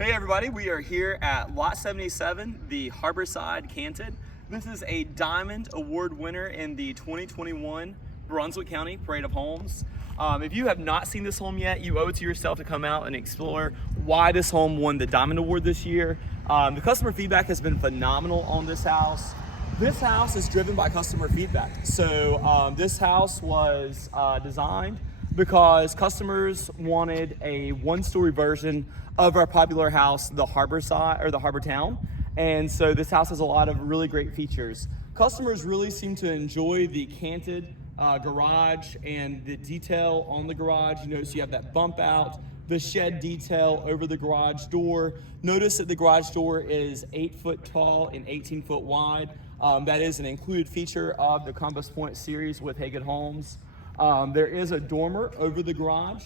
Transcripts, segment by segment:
Hey everybody, we are here at Lot 77, the Harborside Canted. This is a Diamond Award winner in the 2021 Brunswick County Parade of Homes. If you have not seen this home yet, you owe it to yourself to come out and explore why this home won the Diamond Award this year. The customer feedback has been phenomenal on this house. This house is driven by customer feedback. So this house was designed because customers wanted a one-story version of our popular house, the Harborside or the Harbor Town. And so this house has a lot of really great features. Customers really seem to enjoy the canted garage and the detail on the garage. You notice you have that bump out, the shed detail over the garage door. Notice that the garage door is 8 foot tall and 18 foot wide. That is an included feature of the Compass Point series with Hagen Homes. There is a dormer over the garage.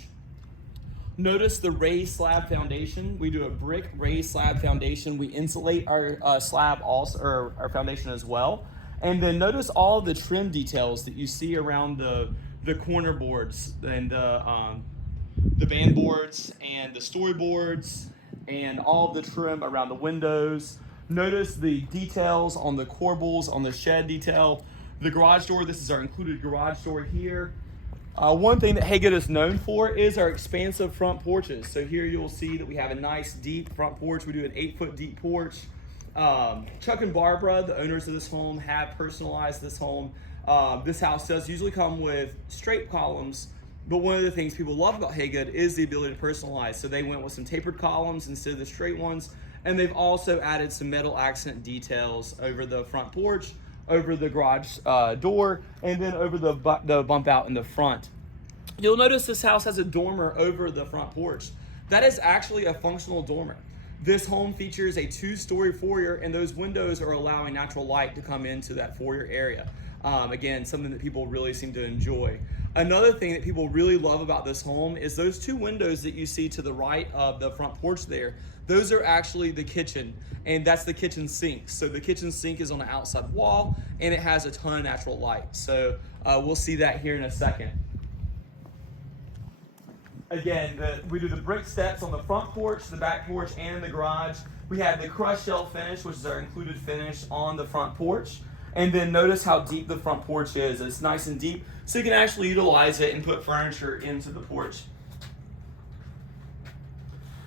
Notice the raised slab foundation. We do a brick raised slab foundation. We insulate our slab also, or our foundation as well. And then notice all of the trim details that you see around the corner boards and the band boards and the storyboards and all of the trim around the windows. Notice the details on the corbels, on the shed detail. The garage door, this is our included garage door here. One thing that Hagen is known for is our expansive front porches. So here you'll see that we have a nice deep front porch. We do an 8 foot deep porch. Chuck and Barbara, the owners of this home, have personalized this home. This house does usually come with straight columns, but one of the things people love about Hagen is the ability to personalize. So they went with some tapered columns instead of the straight ones, and they've also added some metal accent details over the front porch, over the garage door, and then over the bump out in the front. You'll notice this house has a dormer over the front porch. That is actually a functional dormer. This home features a 2-story foyer, and those windows are allowing natural light to come into that foyer area. Again, something that people really seem to enjoy. Another thing that people really love about this home is those 2 windows that you see to the right of the front porch there. Those are actually the kitchen, and that's the kitchen sink. So the kitchen sink is on the outside wall, and it has a ton of natural light. So we'll see that here in a second. Again, we do the brick steps on the front porch, the back porch, and the garage. We have the crushed shell finish, which is our included finish on the front porch. And then notice how deep the front porch is. It's nice and deep, so you can actually utilize it and put furniture into the porch.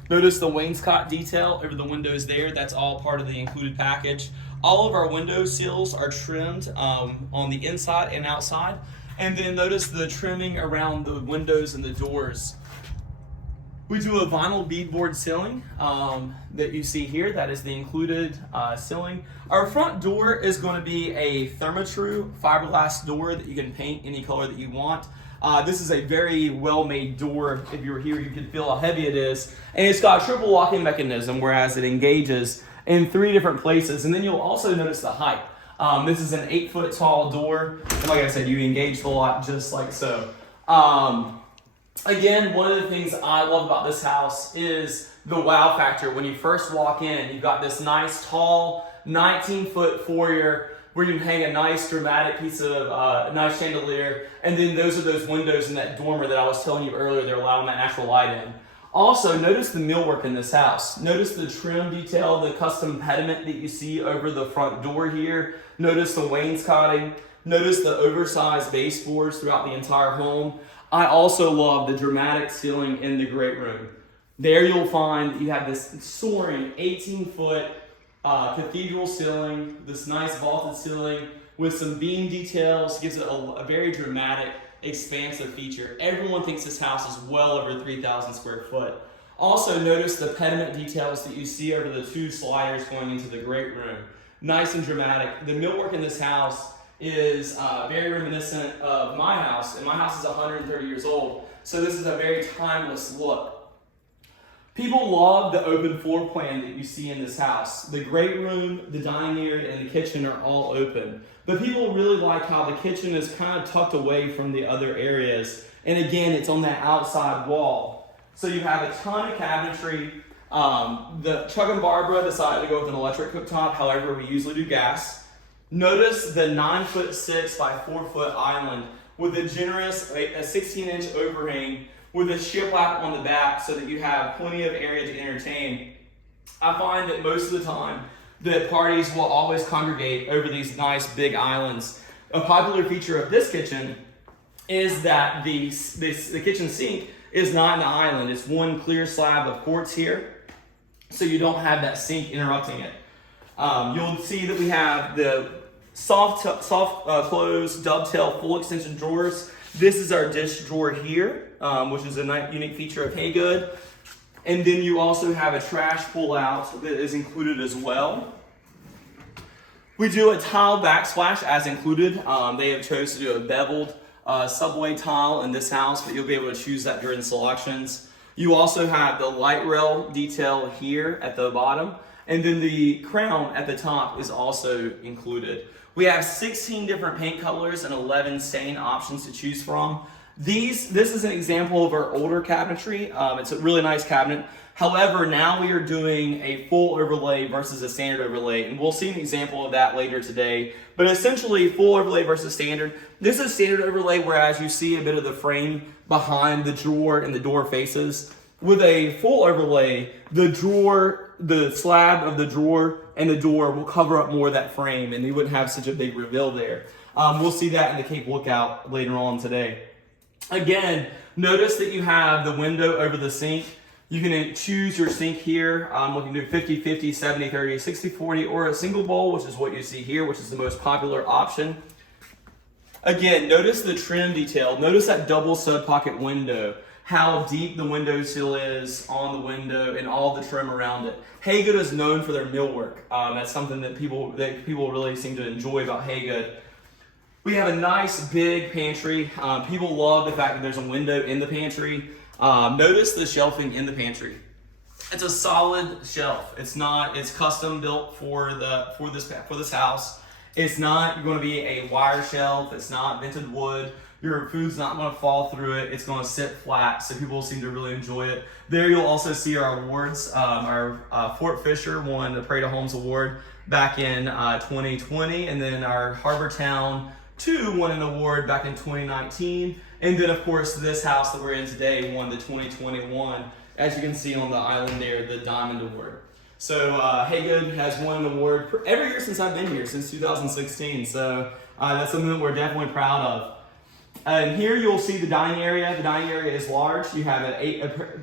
Notice the wainscot detail over the windows there. That's all part of the included package. All of our window sills are trimmed on the inside and outside. And then notice the trimming around the windows and the doors. We do a vinyl beadboard ceiling that you see here. That is the included ceiling. Our front door is going to be a Therma-Tru fiberglass door that you can paint any color that you want. This is a very well-made door. If you were here, you can feel how heavy it is. And it's got a triple locking mechanism, whereas it engages in 3 different places. And then you'll also notice the height. This is an 8 foot tall door. And like I said, you engage the lot just like so. Again, one of the things I love about this house is the wow factor. When you first walk in, you've got this nice tall 19 foot foyer where you can hang a nice dramatic piece of nice chandelier, and then those are those windows in that dormer that I was telling you earlier. They're allowing that natural light in. Also, notice the millwork in this house. Notice the trim detail, the custom pediment that you see over the front door here. Notice the wainscoting. Notice the oversized baseboards throughout the entire home. I also love the dramatic ceiling in the great room. There you'll find that you have this soaring 18 foot cathedral ceiling, this nice vaulted ceiling with some beam details, gives it a very dramatic, expansive feature. Everyone thinks this house is well over 3,000 square foot. Also notice the pediment details that you see over the 2 sliders going into the great room. Nice and dramatic. The millwork in this house is very reminiscent of my house, and my house is 130 years old, so this is a very timeless look. People love the open floor plan that you see in this house. The great room, the dining area, and the kitchen are all open. But people really like how the kitchen is kind of tucked away from the other areas. And again, it's on that outside wall. So you have a ton of cabinetry. The Chuck and Barbara decided to go with an electric cooktop. However, we usually do gas. Notice the 9'6" by 4 foot island with a generous 16-inch overhang with a shiplap on the back so that you have plenty of area to entertain. I find that most of the time that parties will always congregate over these nice big islands. A popular feature of this kitchen is that the kitchen sink is not an island. It's one clear slab of quartz here, so you don't have that sink interrupting it. You'll see that we have the soft close dovetail full extension drawers. This is our dish drawer here, which is a nice unique feature of Haygood. And then you also have a trash pull out that is included as well. We do a tile backsplash as included. They have chosen to do a beveled subway tile in this house, but you'll be able to choose that during selections. You also have the light rail detail here at the bottom, and then the crown at the top is also included. We have 16 different paint colors and 11 stain options to choose from. This is an example of our older cabinetry. It's a really nice cabinet. However, now we are doing a full overlay versus a standard overlay, and we'll see an example of that later today. But essentially, full overlay versus standard. This is standard overlay, whereas you see a bit of the frame behind the drawer and the door faces. With a full overlay, the slab of the drawer and the door will cover up more of that frame, and you wouldn't have such a big reveal there. We'll see that in the Cape Lookout later on today. Again, notice that you have the window over the sink. You can choose your sink here. We can do 50-50, 70-30, 60-40, or a single bowl, which is what you see here, which is the most popular option. Again, notice the trim detail. Notice that double stud pocket window, how deep the window sill is on the window and all the trim around it. Haygood is known for their millwork. That's something that people really seem to enjoy about Haygood. We have a nice big pantry. People love the fact that there's a window in the pantry. Notice the shelving in the pantry. It's a solid shelf. It's custom built for this house. It's not going to be a wire shelf. It's not vented wood. Your food's not going to fall through it. It's going to sit flat, so people seem to really enjoy it. There you'll also see our awards. Our Fort Fisher won the Parade of Homes Award back in 2020, and then our Harbor Town 2 won an award back in 2019. And then, of course, this house that we're in today won the 2021, as you can see on the island there, the Diamond Award. So Haygood has won an award every year since I've been here, since 2016. So that's something that we're definitely proud of. And here you'll see the dining area. The dining area is large. You have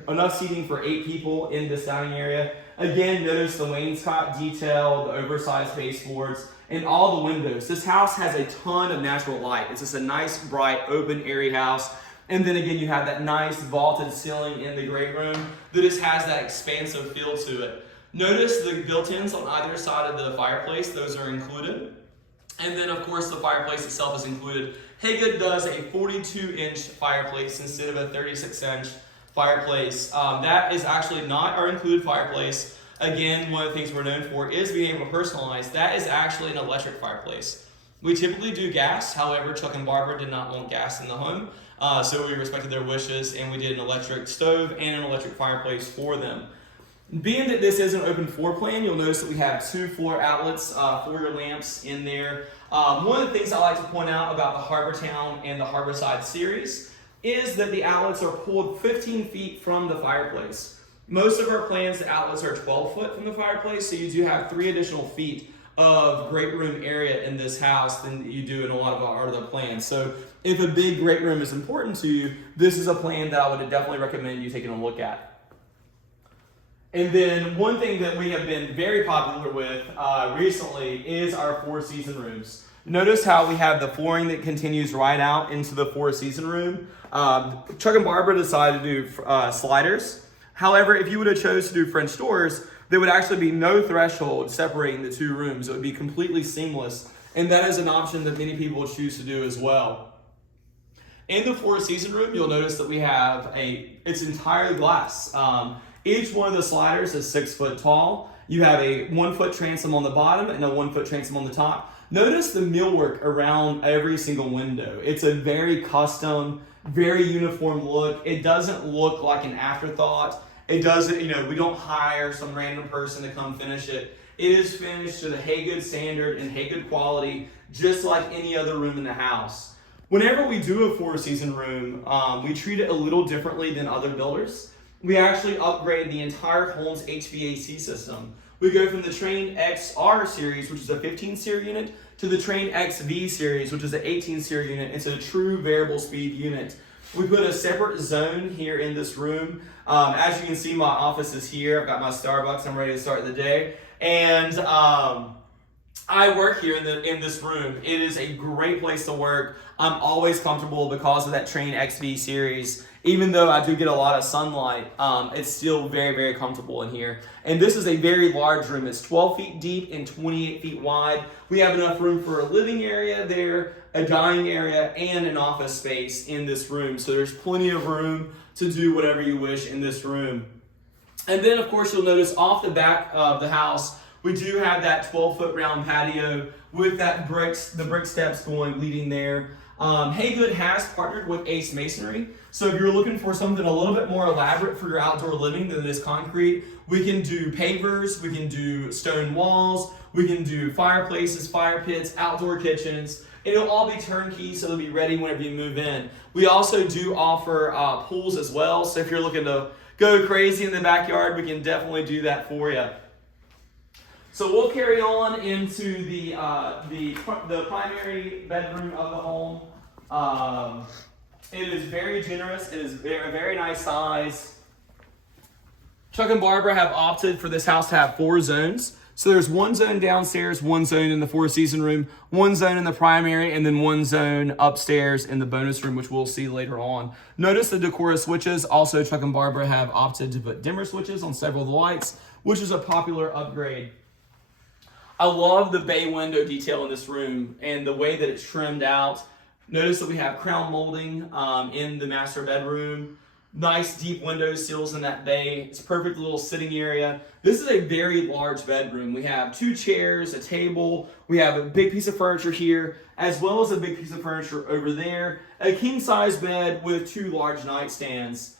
enough seating for 8 people in this dining area. Again, notice the wainscot detail, the oversized baseboards, and all the windows. This house has a ton of natural light. It's just a nice, bright, open, airy house. And then again, you have that nice vaulted ceiling in the great room that just has that expansive feel to it. Notice the built-ins on either side of the fireplace. Those are included. And then, of course, the fireplace itself is included. Haygood does a 42-inch fireplace instead of a 36-inch fireplace. That is actually not our included fireplace. Again, one of the things we're known for is being able to personalize. That is actually an electric fireplace. We typically do gas. However, Chuck and Barbara did not want gas in the home, so we respected their wishes, and we did an electric stove and an electric fireplace for them. Being that this is an open floor plan, you'll notice that we have 2 floor outlets for your lamps in there. One of the things I like to point out about the Harbor Town and the Harborside series is that the outlets are pulled 15 feet from the fireplace. Most of our plans, the outlets are 12 foot from the fireplace, so you do have 3 additional feet of great room area in this house than you do in a lot of our other plans. So if a big great room is important to you, this is a plan that I would definitely recommend you taking a look at. And then one thing that we have been very popular with recently is our 4-season rooms. Notice how we have the flooring that continues right out into the 4-season room. Chuck and Barbara decided to do sliders. However, if you would have chose to do French doors, there would actually be no threshold separating the 2 rooms. It would be completely seamless. And that is an option that many people choose to do as well. In the 4-season room, you'll notice that we have it's entirely glass. Each one of the sliders is 6 foot tall. You have a 1 foot transom on the bottom and a 1 foot transom on the top. Notice the millwork around every single window. It's a very custom, very uniform look. It doesn't look like an afterthought. It doesn't, we don't hire some random person to come finish it. It is finished to the Haygood standard and Haygood quality, just like any other room in the house. Whenever we do a 4-season room, we treat it a little differently than other builders. we actually upgrade the entire home's HVAC system. We go from the Train XR series, which is a 15-SEER unit, to the Train XV series, which is an 18-SEER unit. It's a true variable speed unit. We put a separate zone here in this room. As you can see, my office is here. I've got my Starbucks. I'm ready to start the day. And I work here in this room. It is a great place to work. I'm always comfortable because of that Train XV series. Even though I do get a lot of sunlight, it's still very, very comfortable in here. And this is a very large room. It's 12 feet deep and 28 feet wide. We have enough room for a living area there, a dining area, and an office space in this room. So there's plenty of room to do whatever you wish in this room. And then, of course, you'll notice off the back of the house, we do have that 12-foot round patio with the brick steps leading there. Haygood has partnered with Ace Masonry, so if you're looking for something a little bit more elaborate for your outdoor living than this concrete, we can do pavers, we can do stone walls, we can do fireplaces, fire pits, outdoor kitchens. It'll all be turnkey, so they'll be ready whenever you move in. We also do offer pools as well, so if you're looking to go crazy in the backyard, we can definitely do that for you. So we'll carry on into the primary bedroom of the home. It is very generous. It is a very nice size. Chuck and Barbara have opted for this house to have 4 zones. So there's one zone downstairs, one zone in the 4-season room, one zone in the primary, and then one zone upstairs in the bonus room, which we'll see later on. Notice the Decora switches. Also, Chuck and Barbara have opted to put dimmer switches on several of the lights, which is a popular upgrade. I love the bay window detail in this room and the way that it's trimmed out. Notice that we have crown molding in the master bedroom. Nice deep window sills in that bay. It's a perfect little sitting area. This is a very large bedroom. We have 2 chairs, a table. We have a big piece of furniture here, as well as a big piece of furniture over there. A king-size bed with 2 large nightstands.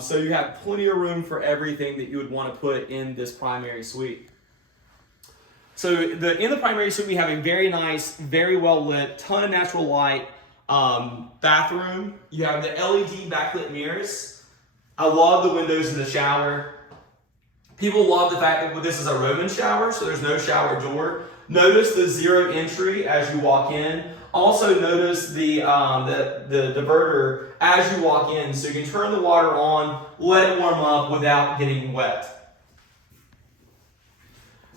So you have plenty of room for everything that you would want to put in this primary suite. So in the primary suite, we have a very nice, very well lit, ton of natural light bathroom. You have the LED backlit mirrors. I love the windows in the shower. People love the fact that this is a Roman shower, so there's no shower door. Notice the 0 entry as you walk in. Also notice the diverter as you walk in, so you can turn the water on, let it warm up without getting wet.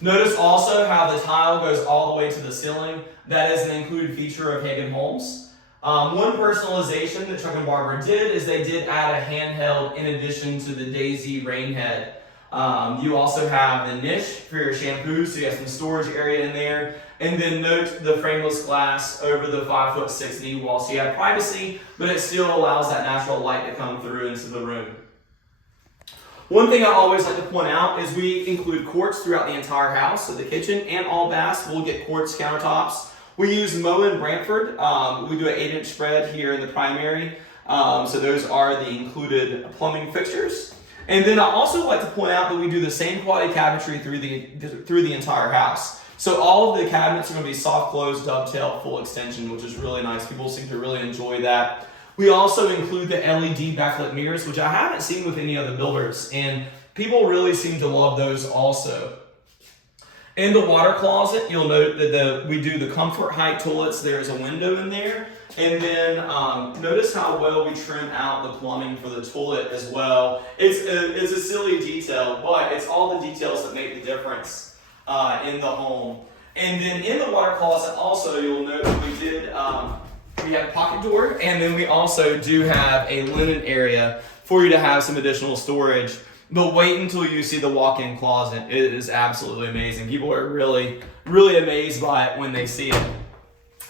Notice also how the tile goes all the way to the ceiling. That is an included feature of Hagen Homes. One personalization that Chuck and Barbara did is they did add a handheld in addition to the Daisy rain head. You also have the niche for your shampoo, so you have some storage area in there. And then note the frameless glass over the 5'6" knee wall, so you have privacy, but it still allows that natural light to come through into the room. One thing I always like to point out is we include quartz throughout the entire house, so the kitchen and all baths will get quartz countertops. We use Moen Brantford. We do an 8-inch spread here in the primary, so those are the included plumbing fixtures. And then I also like to point out that we do the same quality cabinetry through the entire house. So all of the cabinets are going to be soft close, dovetail, full extension, which is really nice. People seem to really enjoy that. We also include the LED backlit mirrors, which I haven't seen with any other builders, and people really seem to love those also. In the water closet, you'll note that we do the comfort height toilets. There's a window in there, and then notice how well we trim out the plumbing for the toilet as well. It's a silly detail, but it's all the details that make the difference in the home. And then in the water closet also, you'll note that we have a pocket door, and then we also do have a linen area for you to have some additional storage. But wait until you see the walk-in closet. It is absolutely amazing. People are really, really amazed by it when they see it.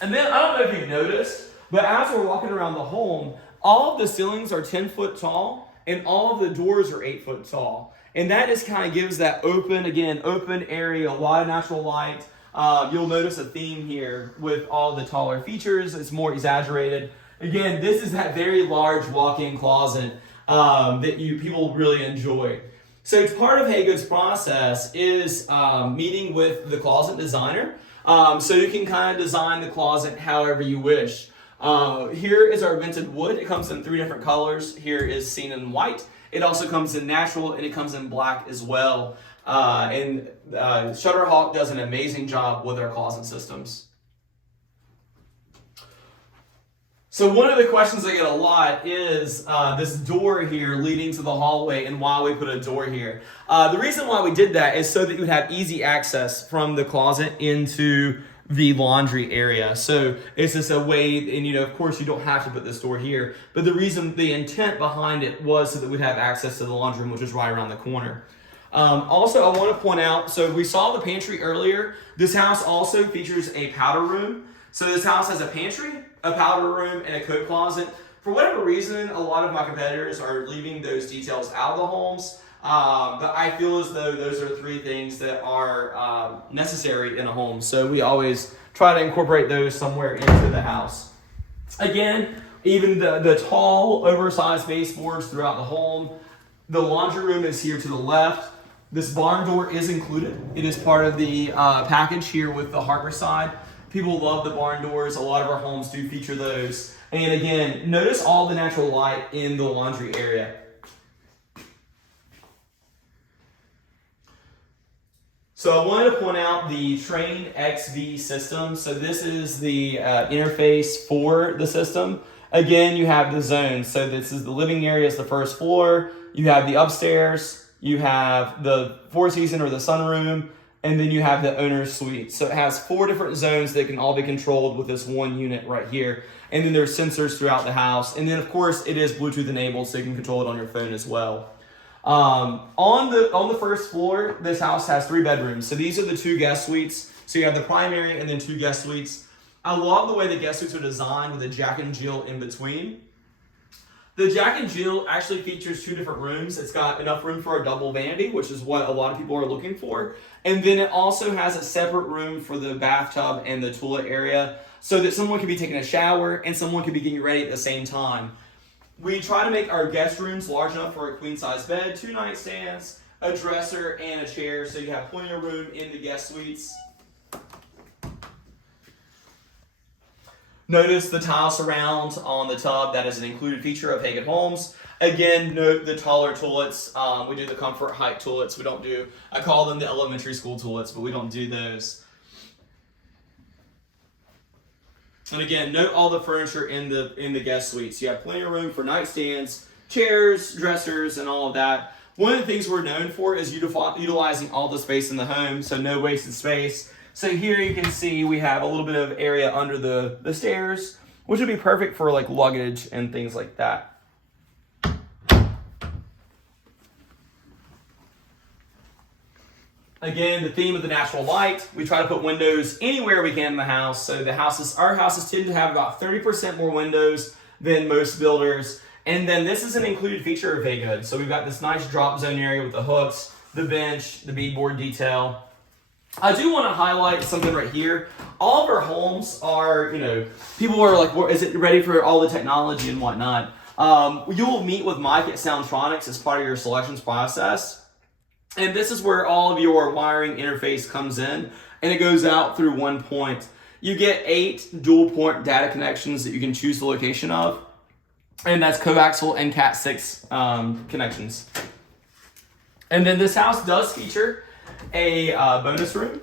And then, I don't know if you've noticed, but as we're walking around the home, all of the ceilings are 10 foot tall, and all of the doors are 8 foot tall. And that just kind of gives that open area, a lot of natural light. You'll notice a theme here with all the taller features. It's more exaggerated. Again, this is that very large walk-in closet that people really enjoy. So part of Haygood's process is meeting with the closet designer. So you can kind of design the closet however you wish. Here is our vented wood. It comes in 3 different colors. Here is seen in white. It also comes in natural and it comes in black as well. And Shutterhawk does an amazing job with their closet systems. So one of the questions I get a lot is this door here leading to the hallway and why we put a door here. The reason why we did that is so that you would have easy access from the closet into the laundry area. So it's just a way, and of course you don't have to put this door here, but the intent behind it was so that we'd have access to the laundry room, which is right around the corner. Also, I want to point out, so we saw the pantry earlier. This house also features a powder room. So this house has a pantry, a powder room, and a coat closet. For whatever reason, a lot of my competitors are leaving those details out of the homes, but I feel as though those are three things that are necessary in a home. So we always try to incorporate those somewhere into the house. Again, even the tall, oversized baseboards throughout the home. The laundry room is here to the left. This barn door is included. It is part of the package here with the Harborside. People love the barn doors. A lot of our homes do feature those. And again, notice all the natural light in the laundry area. So I wanted to point out the Train XV system. So this is the interface for the system. Again, you have the zones. So this is the living area, is the first floor. You have the upstairs. You have the four season or the sunroom. And then you have the owner's suite. So it has 4 different zones that can all be controlled with this one unit right here. And then there's sensors throughout the house. And then of course it is Bluetooth enabled, so you can control it on your phone as well. On the first floor, this house has 3 bedrooms. So these are the 2 guest suites. So you have the primary and then 2 guest suites. I love the way the guest suites are designed with a Jack and Jill in between. The Jack and Jill actually features 2 different rooms. It's got enough room for a double vanity, which is what a lot of people are looking for. And then it also has a separate room for the bathtub and the toilet area so that someone can be taking a shower and someone can be getting ready at the same time. We try to make our guest rooms large enough for a queen size bed, 2 nightstands, a dresser, and a chair, so you have plenty of room in the guest suites. Notice the tile surround on the tub. That is an included feature of Hagen Homes. Again, note the taller toilets. We do the comfort height toilets. We don't do, I call them the elementary school toilets, but we don't do those. And again, note all the furniture in the guest suites. You have plenty of room for nightstands, chairs, dressers, and all of that. One of the things we're known for is utilizing all the space in the home, so no wasted space. So here you can see we have a little bit of area under the stairs, which would be perfect for like luggage and things like that. Again, the theme of the natural light. We try to put windows anywhere we can in the house. So our houses tend to have about 30% more windows than most builders. And then this is an included feature of Haygood. So we've got this nice drop zone area with the hooks, the bench, the beadboard detail. I do want to highlight something right here. All of our homes are, people are like, is it ready for all the technology and whatnot? You'll meet with Mike at Soundtronics as part of your selections process. And this is where all of your wiring interface comes in, and it goes out through one point. You get 8 dual port data connections that you can choose the location of, and that's coaxial and Cat6 connections. And then this house does feature a bonus room.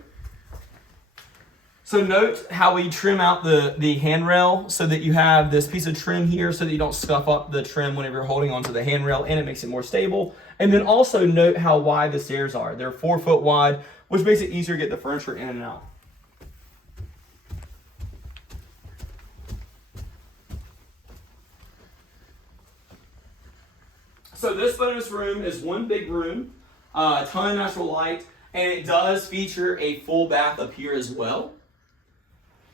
So note how we trim out the handrail so that you have this piece of trim here so that you don't scuff up the trim whenever you're holding onto the handrail, and it makes it more stable. And then also note how wide the stairs are. They're 4 foot wide, which makes it easier to get the furniture in and out. So this bonus room is one big room, a ton of natural light, and it does feature a full bath up here as well.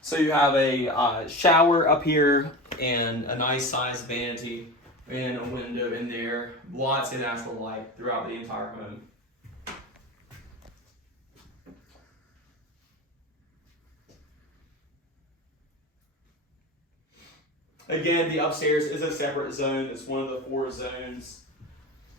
So you have a shower up here and a nice sized vanity and a window in there. Lots of natural light throughout the entire home. Again, the upstairs is a separate zone. It's one of the 4 zones.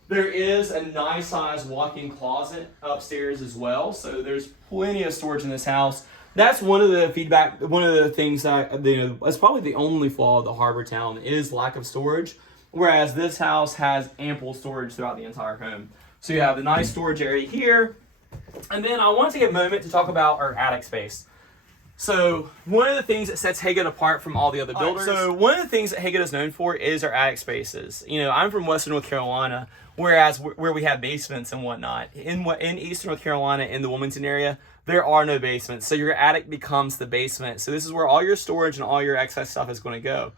There is a nice sized walk-in closet upstairs as well. So there's plenty of storage in this house. That's one of the things that, it's probably the only flaw of the Harbor Town is lack of storage. whereas this house has ample storage throughout the entire home. So you have the nice storage area here. And then I want to take a moment to talk about our attic space. So one of the things that sets Hagood apart from all the other builders, one of the things that Hagood is known for is our attic spaces. You know, I'm from Western North Carolina, where we have basements and whatnot. In Eastern North Carolina, in the Wilmington area, there are no basements. So your attic becomes the basement. So this is where all your storage and all your excess stuff is going to go.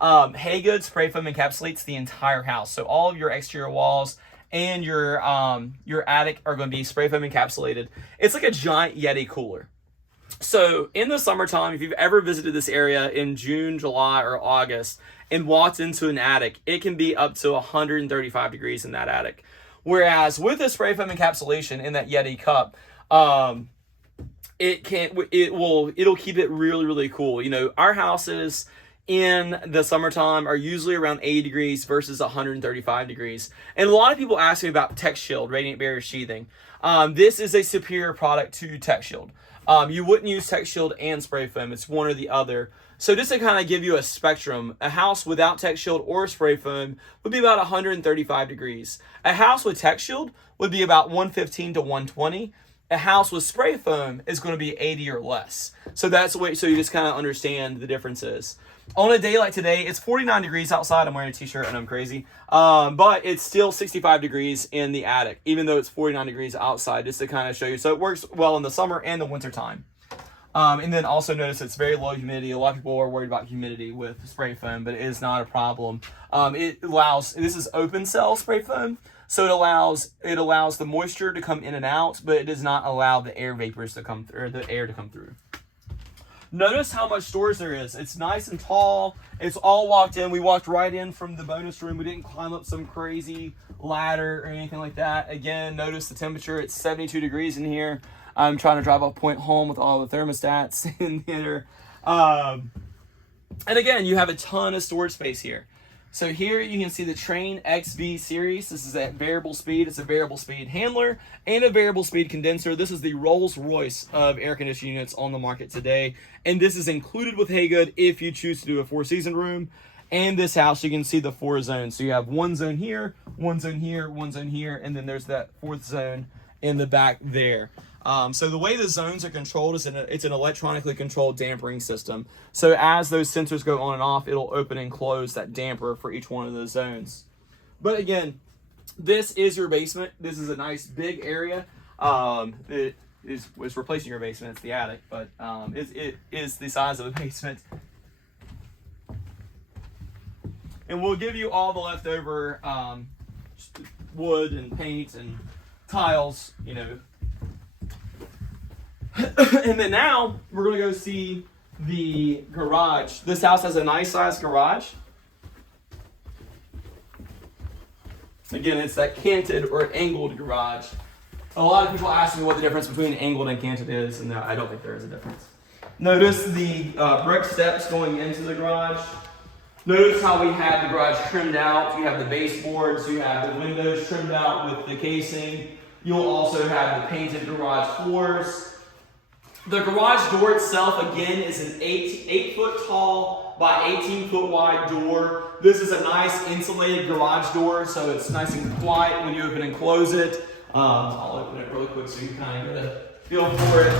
Hagood spray foam encapsulates the entire house. So all of your exterior walls and your attic are going to be spray foam encapsulated. It's like a giant Yeti cooler. So in the summertime, if you've ever visited this area in June, July, or August and walked into an attic, it can be up to 135 degrees in that attic. Whereas with the spray foam encapsulation in that Yeti cup, it'll keep it really, really cool. You know, our houses in the summertime are usually around 80 degrees versus 135 degrees. And a lot of people ask me about TechShield, radiant barrier sheathing. This is a superior product to TechShield. You wouldn't use TechShield and spray foam. It's one or the other. So just to kind of give you a spectrum, a house without TechShield or spray foam would be about 135 degrees. A house with TechShield would be about 115 to 120. A house with spray foam is going to be 80 or less. So that's the way, so you just kind of understand the differences. On a day like today, it's 49 degrees outside. I'm wearing a t-shirt and I'm crazy. But it's still 65 degrees in the attic, even though it's 49 degrees outside, just to kind of show you. So it works well in the summer and the winter time. And then also notice it's very low humidity. A lot of people are worried about humidity with spray foam, but it is not a problem. This is open cell spray foam. So it allows the moisture to come in and out, but it does not allow the air vapors to come through, or the air to come through. Notice how much storage there is. It's nice and tall. It's all walked in. We walked right in from the bonus room. We didn't climb up some crazy ladder or anything like that. Again, notice the temperature. It's 72 degrees in here. I'm trying to drive a point home with all the thermostats in here. And again, you have a ton of storage space here. So here you can see the Train XV series. This is at variable speed. It's a variable speed handler and a variable speed condenser. This is the Rolls Royce of air conditioning units on the market today. And this is included with Hagood if you choose to do a 4-season room. And this house, you can see the 4 zones. So you have one zone here, one zone here, one zone here, and then there's that 4th zone in the back there. So the way the zones are controlled is it's an electronically controlled dampering system. So as those sensors go on and off, it'll open and close that damper for each one of those zones. But again, this is your basement. This is a nice big area. It's replacing your basement. It's the attic, but it is the size of the basement. And we'll give you all the leftover wood and paint and tiles, you know. And then now we're going to go see the garage. This house has a nice sized garage. Again, it's that canted or angled garage. A lot of people ask me what the difference between angled and canted is, and I don't think there is a difference. Notice the brick steps going into the garage. Notice how we have the garage trimmed out. You have the baseboards, you have the windows trimmed out with the casing. You'll also have the painted garage floors. The garage door itself, again, is an 8 foot tall by 18 foot wide door. This is a nice insulated garage door, so it's nice and quiet when you open and close it. I'll open it really quick so you kind of get a feel for it.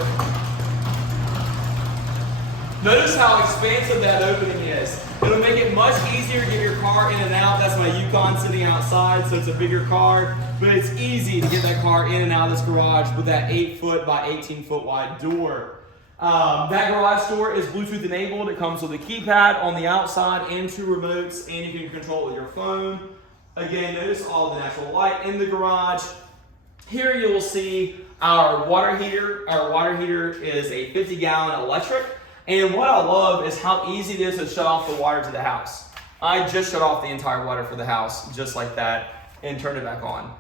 Notice how expansive that opening is. It'll make it much easier to get your car in and out. That's my Yukon sitting outside, so it's a bigger car. But it's easy to get that car in and out of this garage with that 8 foot by 18 foot wide door. That garage door is Bluetooth enabled. It comes with a keypad on the outside and 2 remotes, and you can control it with your phone. Again, notice all the natural light in the garage. Here you will see our water heater. Our water heater is a 50-gallon electric. And what I love is how easy it is to shut off the water to the house. I just shut off the entire water for the house just like that and turned it back on.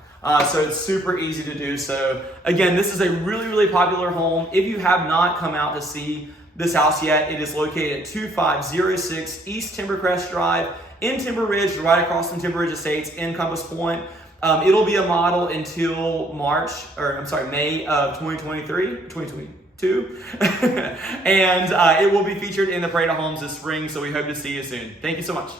So it's super easy to do so. Again, this is a really, really popular home. If you have not come out to see this house yet, it is located at 2506 East Timbercrest Drive in Timber Ridge, right across from Timber Ridge Estates in Compass Point. It'll be a model until May of 2022. And it will be featured in the Parade of Homes this spring, so we hope to see you soon. Thank you so much.